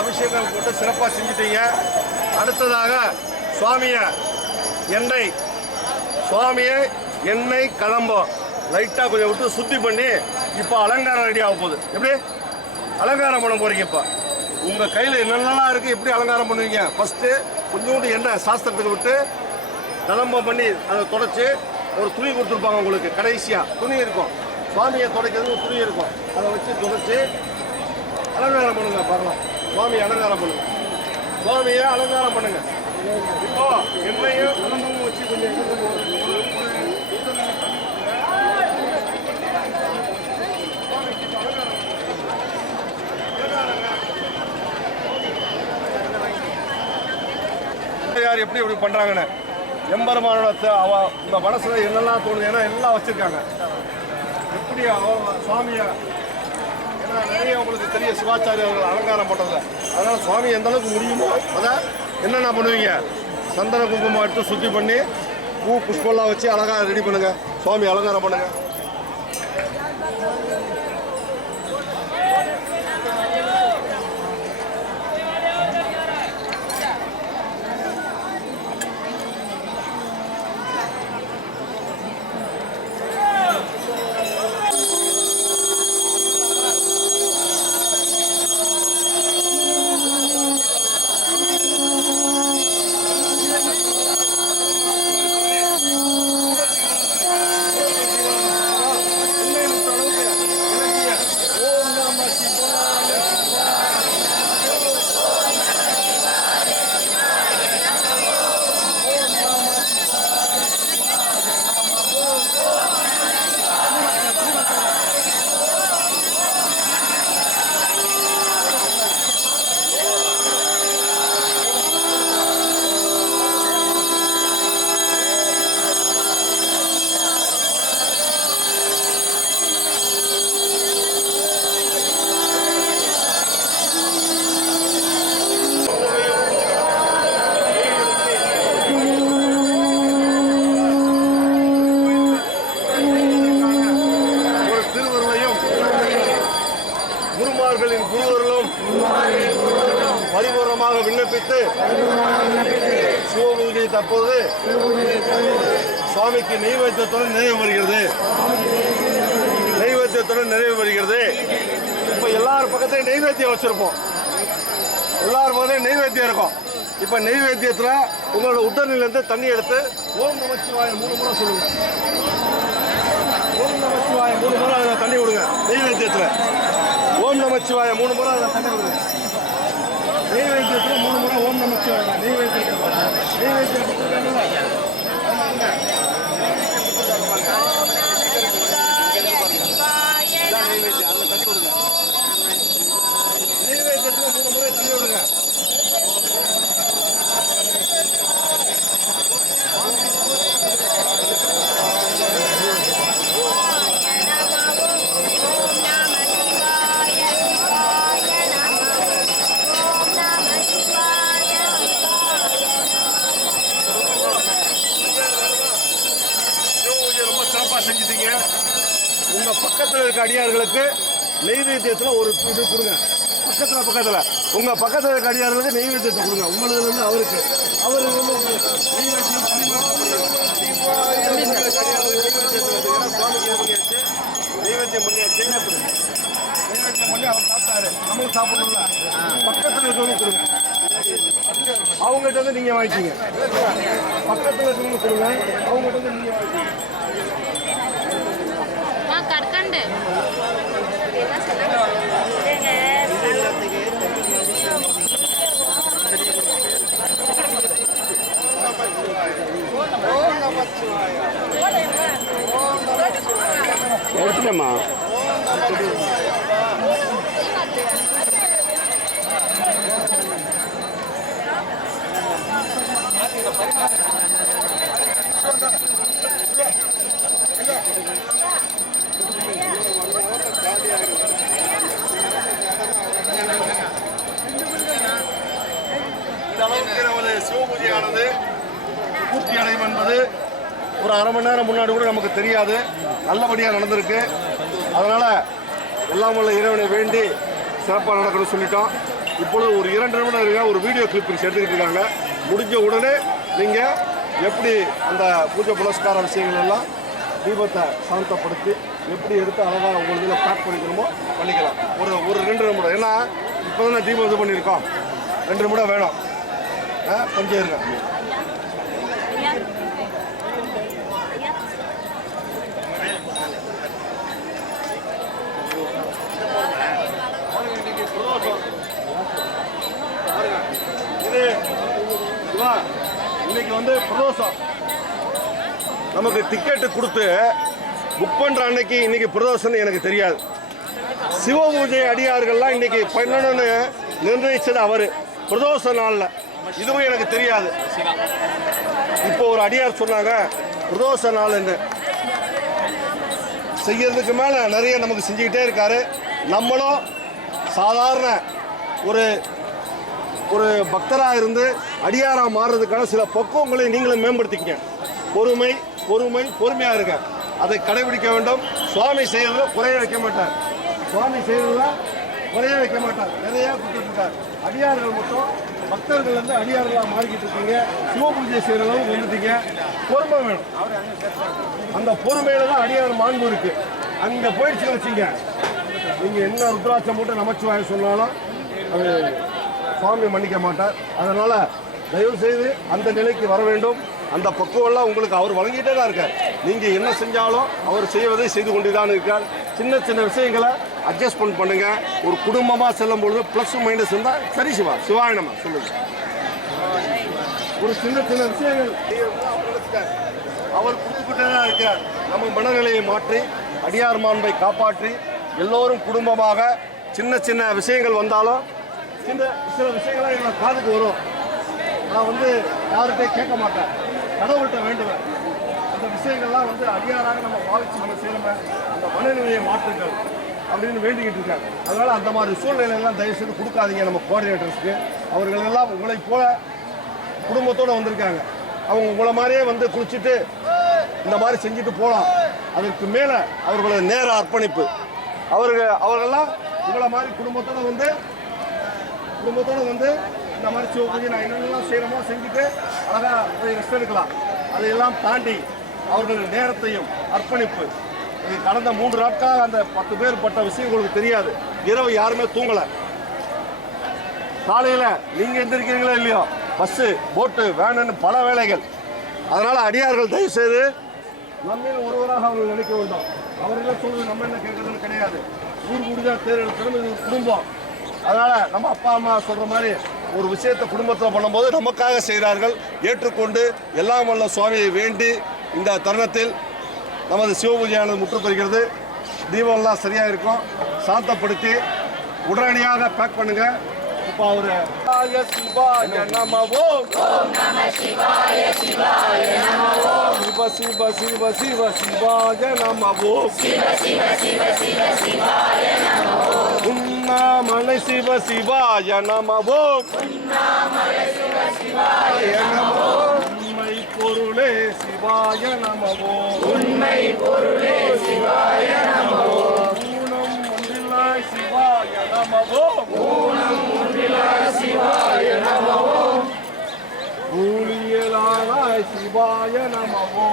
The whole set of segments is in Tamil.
அபிஷேகம் போட்டு சிறப்பாக செஞ்சிட்டீங்க. அடுத்ததாக சுவாமியை எண்ணெய் சுவாமியை எண்ணெய் கலம்பம் லைட்டாக கொஞ்சம் விட்டு சுத்தி பண்ணி இப்போ அலங்காரம் ரெடி ஆக போகுது. எப்படி? அலங்காரம் பண்ண போகிறீங்க இப்போ. உங்கள் கையில் என்னென்னலாம் இருக்குது எப்படி அலங்காரம் பண்ணுவீங்க? ஃபஸ்ட்டு கொஞ்சோண்டு எண்ணெய் சாஸ்திரத்துக்கு விட்டு கலம்பம் பண்ணி அதை தொடச்சி ஒரு துணி கொடுத்துருப்பாங்க உங்களுக்கு கடைசியாக துணி இருக்கும். சுவாமியை துடைக்கிறது ஒரு துணி இருக்கும். அதை வச்சு துடைச்சி அலங்காரம் பண்ணுங்க பார்க்கலாம். சுவாமி அலங்காரம் பண்ணுங்க. சுவாமியை அலங்காரம் பண்ணுங்க. இப்போ என்னையும் கலம்பமும் வச்சு கொஞ்சம் யார் எப்படி எப்படி பண்றாங்கன்னு எம்பெருமானோட அவ இந்த மனசுல என்னெல்லாம் தோணுது? ஏன்னா எல்லாம் வச்சிருக்காங்க. எப்படி அவ சாமியை நிறைய உங்களுக்கு தெரிய சிவாச்சாரிய அவர்கள் அலங்காரம் பண்றதுல அதனால சுவாமி எந்த அளவுக்கு முடியுமோ அதை என்னென்ன பண்ணுவீங்க? சந்தன குங்குமம் எடுத்து சுத்தி பண்ணி பூ புஷ்பெல்லாம் வச்சு அழகாக ரெடி பண்ணுங்க. சுவாமி அலங்காரம் பண்ணுங்க. இப்போ எல்லார் பக்கத்தையும் நெய்வேத்தியம் வச்சுருப்போம். எல்லார் பக்கத்தையும் நெய்வேத்தியம் இருக்கும். இப்போ நெய்வேத்தியத்தில் உங்களோட உத்தரநிலேருந்து தண்ணி எடுத்து ஓம் நமச்சிவாய மூணு முறை சொல்லுங்க. ஓம் நமச்சிவாய மூணு முறை அதில் தண்ணி விடுங்க நெய்வேத்தியத்தில். ஓம் நமச்சிவாய மூணு முறை அதில் தண்ணி விடுங்க நெய்வேத்தியத்தில் மூணு முறை ஓம் நமச்சிவாய நெய்வேத்தியத்தில். நெய்வேத்தியம் இருக்க அடியார்களுக்கு நெய்வேத்தியத்தில் ஒரு இது கொடுங்க. பக்கத்தில் பக்கத்தில். உங்கள் பக்கத்தில் இருக்க அடியார்களுக்கு நெய்வேத்தியத்தை கொடுங்க. உங்களுக்கு வந்து அவருக்கு. அவருக்கு வந்து நெய்வேத்தியம் நெய்வேத்தியம் பண்ணியாச்சு நெய்வேத்தியம் பண்ணி அவர் சாப்பிட்டாரு நம்மளும் சாப்பிடணும்ல பக்கத்தில் இருக்கவங்க கொடுங்க. அவங்ககிட்ட வந்து நீங்கள் வாங்கிக்கிங்க. பக்கத்தில் இருக்கவங்க கொடுங்க அவங்ககிட்ட வந்து நீங்கள் வாங்கிக்கிங்க. ಕರ್ಕೊಂಡ Thank you. இந்த அளவுக்கு நமது சிவபூஜையானது பூர்த்தி அடையும் என்பது ஒரு அரை மணி நேரம் முன்னாடி கூட நமக்கு தெரியாது. நல்லபடியாக நடந்திருக்கு. அதனால் எல்லாம் உள்ள இறைவனை வேண்டி சிறப்பாக நடக்கணும்னு சொல்லிட்டோம். இப்பொழுது ஒரு இரண்டு நிமிடம் ஒரு வீடியோ கிளிப்பிங்ஸ் எடுத்துக்கிட்டு இருக்காங்க. முடிஞ்ச உடனே நீங்கள் எப்படி அந்த பூஜை புனஸ்கார விஷயங்கள் எல்லாம் தீபத்தை சாந்தப்படுத்தி எப்படி எடுத்து அழகாக உங்களுக்கு இதில் பேக் பண்ணிக்கணுமோ பண்ணிக்கலாம். ஒரு ஒரு ரெண்டு நிமிடம். ஏன்னா இப்போ தான் தீபம் இது பண்ணியிருக்கோம். ரெண்டு நிமிடம் வேணும். ஆ கொஞ்சம் இருங்க. இது இன்னைக்கு வந்து பிரதோஷம். நமக்கு டிக்கெட்டு கொடுத்து புக் பண்ற அன்னைக்கு இன்னைக்கு பிரதோஷம்னு எனக்கு தெரியாது. சிவ பூஜை அடியார்கள்லாம் இன்னைக்கு பண்ணணும்னு நிர்ணயிச்சது அவரு. பிரதோஷ நாள்ல. இதுவும் எனக்கு தெரியாது. இப்போ ஒரு அடியார் சொன்னாங்க பிரதோஷ நாள்னு. செய்யறதுக்கு மேல நிறைய நமக்கு செஞ்சுக்கிட்டே இருக்காரு. நம்மளும் சாதாரண ஒரு ஒரு பக்தராக இருந்து அடியாராக மாறுறதுக்கான சில பக்குவங்களை நீங்களும் மேம்படுத்திக்கங்க. பொறுமை பொறுமை பொறுமையாக இருக்க அதை கடைபிடிக்க வேண்டும். சுவாமி செய்ததில் குறைய வைக்க மாட்டார். சுவாமி செய்ததில் குறைய வைக்க மாட்டார். நிறையா கொடுத்துருக்கார். அடியார்கள் மட்டும் பக்தர்கள் வந்து அடியார்களாக மாறிக்கிட்டு இருக்கீங்க. சிவ பூஜை செய்யற அளவுக்கு வந்துட்டீங்க. பொறுமை வேணும். அந்த பொறுமையில தான் அடியார் மாண்பு இருக்கு. அங்கே போயிடுச்சுன்னு வச்சுங்க. நீங்கள் என்ன ருத்ராட்சம் போட்டு நமச்சிவாய சொன்னாலும் அது சுவாமி மன்னிக்க மாட்டார். அதனால் தயவு செய்து அந்த நிலைக்கு வர வேண்டும். அந்த பக்குவம்லாம் உங்களுக்கு அவர் வழங்கிட்டே தான் இருக்கார். நீங்க என்ன செஞ்சாலும் அவர் செய்வதை செய்து கொண்டு தான் இருக்கார். சின்ன சின்ன விஷயங்களை அட்ஜஸ்ட்மெண்ட் பண்ணுங்க. ஒரு குடும்பமா செல்லும் பொழுது பிளஸ் மைனஸ் இருந்தா சரி சிவா. சிவாயணமா சொல்லுங்க. ஒரு சின்ன சின்ன விஷயங்கள். அவர் கொடுத்துக்கிட்டே தான் இருக்கார். நம்ம மனநிலையை மாற்றி அடியார் மாண்பை காப்பாற்றி எல்லோரும் குடும்பமாக சின்ன சின்ன விஷயங்கள் வந்தாலும் சின்ன சில விஷயங்கள்லாம் என்னோட காதுக்கு வரும். நான் வந்து யார்கிட்டையும் கேட்க மாட்டேன். கடவுள்கிட்ட வேண்டுவேன் அந்த விஷயங்கள்லாம் வந்து அடியாராக நம்ம பாவிச்சு நம்ம செய்யணுமே அந்த மனநிலையை மாற்றுங்கள் அப்படின்னு வேண்டிக்கிட்டு இருக்காங்க. அதனால் அந்த மாதிரி சூழ்நிலையெல்லாம் தயவு செய்து கொடுக்காதீங்க நம்ம கோஆர்டினேட்டர்ஸ்க்கு. அவர்கள் எல்லாம் உங்களைப் போல குடும்பத்தோடு வந்திருக்காங்க. அவங்க உங்களை மாதிரியே வந்து குளிச்சுட்டு இந்த மாதிரி செஞ்சுட்டு போகலாம் அதற்கு மேலே அவர்களோட நேர அர்ப்பணிப்பு. அவர்கள் அவர்கள்லாம் உங்களை மாதிரி குடும்பத்தோடு வந்து குடும்பத்தோடு வந்து இந்த மாதிரி சிவ பூஜை நான் என்னென்னலாம் செய்யணுமோ செஞ்சுட்டு அழகாக போய் ரெஸ்ட் எடுக்கலாம். அதையெல்லாம் தாண்டி அவர்கள் நேரத்தையும் அர்ப்பணிப்பு. இது கடந்த மூன்று நாட்களாக அந்த பத்து பேர் பட்ட விஷயம் உங்களுக்கு தெரியாது. இரவு யாருமே தூங்கலை. காலையில் நீங்கள் எழுந்திருக்கிறீங்களோ இல்லையோ? பஸ்ஸு போட்டு வேனுன்னு பல வேலைகள். அதனால் அடியார்கள் தயவு செய்து நம்மில் ஒருவராக அவர்கள் நினைக்க வேண்டும். அவர்கள் சொல்வது நம்ம என்ன கேட்கறதுன்னு கிடையாது. ஊர் முடிஞ்சால் தேர் எடுக்கணும் இது குடும்பம். அதனால் நம்ம அப்பா அம்மா சொல்கிற மாதிரி ஒரு விஷயத்தை குடும்பத்தில் பண்ணும்போது நமக்காக செய்கிறார்கள். ஏற்றுக்கொண்டு எல்லாம் வல்ல சுவாமியை வேண்டி இந்த தருணத்தில் நமது சிவபூஜையானது முற்று பெறுகிறது. தீபம்லாம் சரியாக இருக்கும். சாந்தப்படுத்தி உடனடியாக பேக் பண்ணுங்க. இப்போ அவர் சிவாய சிவாய நமவோ. சிவ சிவ சிவ சிவ சிவாய நமவோ. சிவ சிவாய நமவோ உண்மை பொருளே சிவாய நமவோ உண்மை பொருளே சிவாய நமவோ ஊனம் ஒன்றில்லாய் சிவாய நமவோ ஊனம் ஒன்றில்லாய் சிவாய நமவோ ஊழியலானாய் சிவாய நமவோ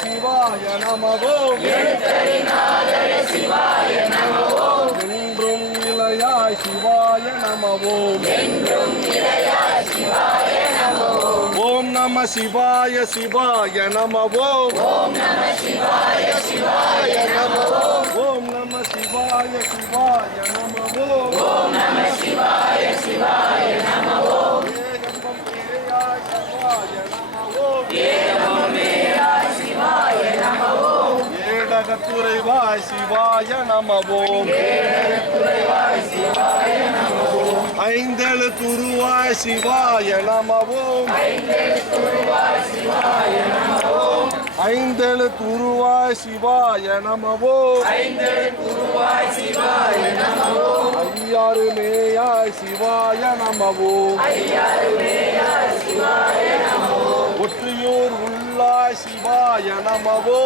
சிவாய நமவோ எழுத்தறிநாதரே சிவாய நமவோ என்றும் இளையாய் சிவாய நமவோ என்றும் இளையாய் சிவாய நமவோ ஓம் நம சிவாய சிவாய நமவோ ஓம் நம சிவாய சிவாய நமவோ ஓம் நம சிவாய சிவாய நமவோ ஓம் நம சிவாய சிவாய நமவோ ஏகம்பம் பேயாய் சிவாய நமவோ ஏ ஏடகத்துறைவாய் சிவாய நமவோ சிவாய நமவோ ஐந்தெழு துருவாய் சிவாய நமவோம். ஐந்தெழு துருவாய் சிவாய நமவோ ஐயாறு மேயாய் சிவாய நமவோ ஒற்றியூர் உள்ள சிவாய நமவோ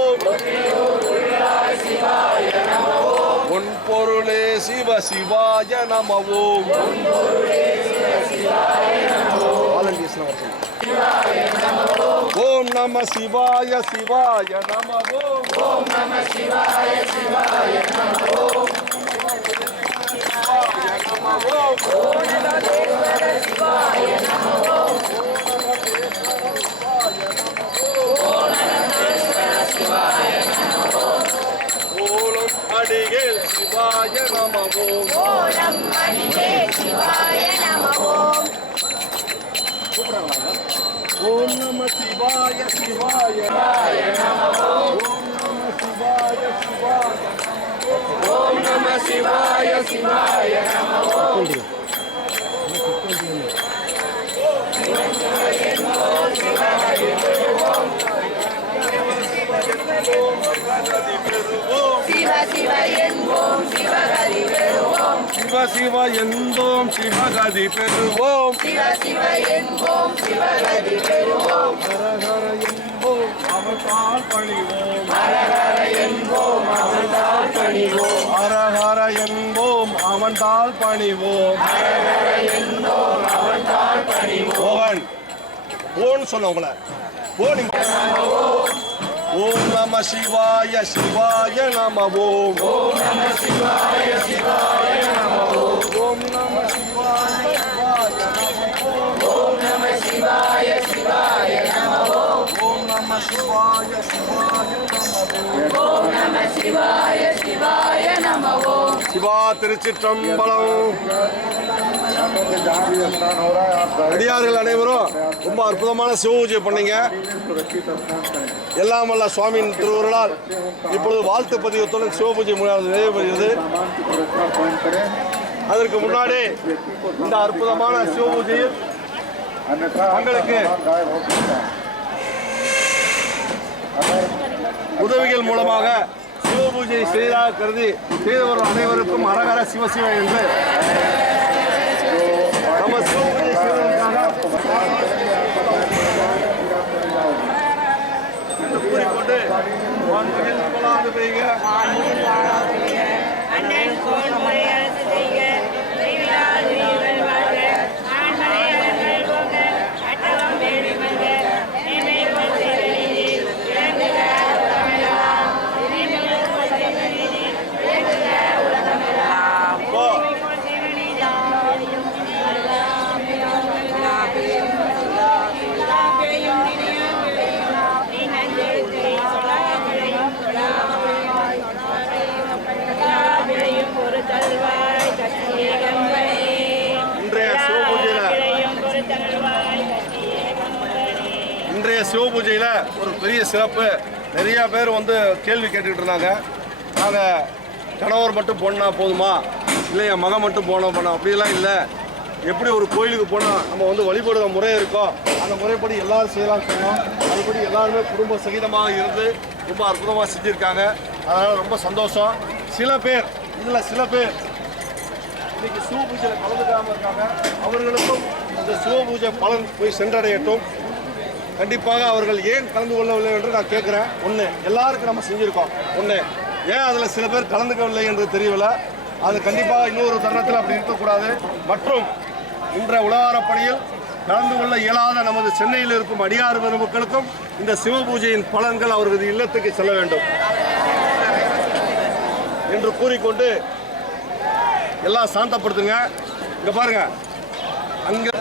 ஒன் பொருளே சிவ சிவாய நமவோ Volunteers லாம் வர சொல்லுங்க. ஓம் நம சிவாய சிவாய நமவோ ஓம் நம சிவாய சிவாய நமவோ ஓலம் அடிகள் சிவாய நமவோ ஓலம் மணியே சிவாய நம ஓம் ஓம் நம சிவாய சிவாய நமவோ ஓம் நம சிவாய சிவாய ஓம் நம சிவாய சிவாய நமவோ சிவ சிவ எந்தோம் சிவகதி பெறுவோம். சிவ சிவ என்போம் சிவகதி பெறுவோம் ஹரஹர என்போம் அவதால் பணிவோம். ஹரஹர என்போம் அவன்தால் பணிவோம். ஹரஹர பணிவோம் மோகன் ஓன்னு சொன்ன உங்களை. ஓ ஓம் நம சிவாய சிவாய நம ஓம் ஓம் நம சிவாய சிவாய நம ஓம் நம சிவாய சிவாய நம ஓம் நம சிவாய சிவாய நம ஓம் நம சிவாய சிவாய நம ஓம் நம சிவாய சிவாய நம ஓம் சிவா திருச்சிற்றம்பலம் அடியார்கள் அனைவரும் ரொம்ப அற்புதமான சிவ பூஜை பண்ணீங்க. எல்லாம் வல்ல சுவாமியின் திருவுருளால் இப்பொழுது வாழ்த்து பதிவத்துடன் சிவ பூஜை முறையானது அதற்கு முன்னாடி இந்த அற்புதமான சிவ பூஜையில் தங்களுக்கு உதவிகள் மூலமாக சிவ பூஜை செய்ததாக கருதி செய்தவர்கள் அனைவருக்கும் அரகர சிவசிவ என்று நம்ம சிவ பூஜை செய்வதற்காக என்று கூறிக்கொண்டு சிவபூஜையில் ஒரு பெரிய சிறப்பு. நிறையா பேர் வந்து கேள்வி கேட்டுக்கிட்டு இருந்தாங்க. நாங்கள் கணவர் மட்டும் போனால் போதுமா? இல்லை என் மகன் மட்டும் போனோம் போனோம் அப்படிலாம் இல்லை. எப்படி ஒரு கோயிலுக்கு போனால் நம்ம வந்து வழிபடுற முறை இருக்கோ அந்த முறைப்படி எல்லாரும் செய்யலாம் சொன்னோம். அதுபடி எல்லாருமே குடும்ப சகிதமாக இருந்து ரொம்ப அற்புதமாக செஞ்சுருக்காங்க. அதனால் ரொம்ப சந்தோஷம். சில பேர் இதில் சில பேர் இன்றைக்கி சிவ பூஜையில் கலந்துக்காமல் இருக்காங்க. அவர்களுக்கும் இந்த சிவ பூஜை பலன் போய் சென்றடையட்டும். கண்டிப்பாக அவர்கள் ஏன் கலந்து கொள்ளவில்லை என்று நான் கேட்குறேன். ஒன்று எல்லாருக்கும் நம்ம செஞ்சுருக்கோம். ஒன்று ஏன் அதில் சில பேர் கலந்துக்கவில்லை என்று தெரியவில்லை? அது கண்டிப்பாக இன்னொரு தருணத்தில் அப்படி இருக்கக்கூடாது. மற்றும் இன்ற உலகாரப்பணியில் கலந்து கொள்ள இயலாத நமது சென்னையில் இருக்கும் அடியார் பெருமக்களுக்கும் இந்த சிவ பூஜையின் பலன்கள் அவர்களது இல்லத்துக்கு செல்ல வேண்டும். என்று கூறிக்கொண்டு எல்லாம் சாந்தப்படுத்துங்க. இங்கே பாருங்க. அங்கே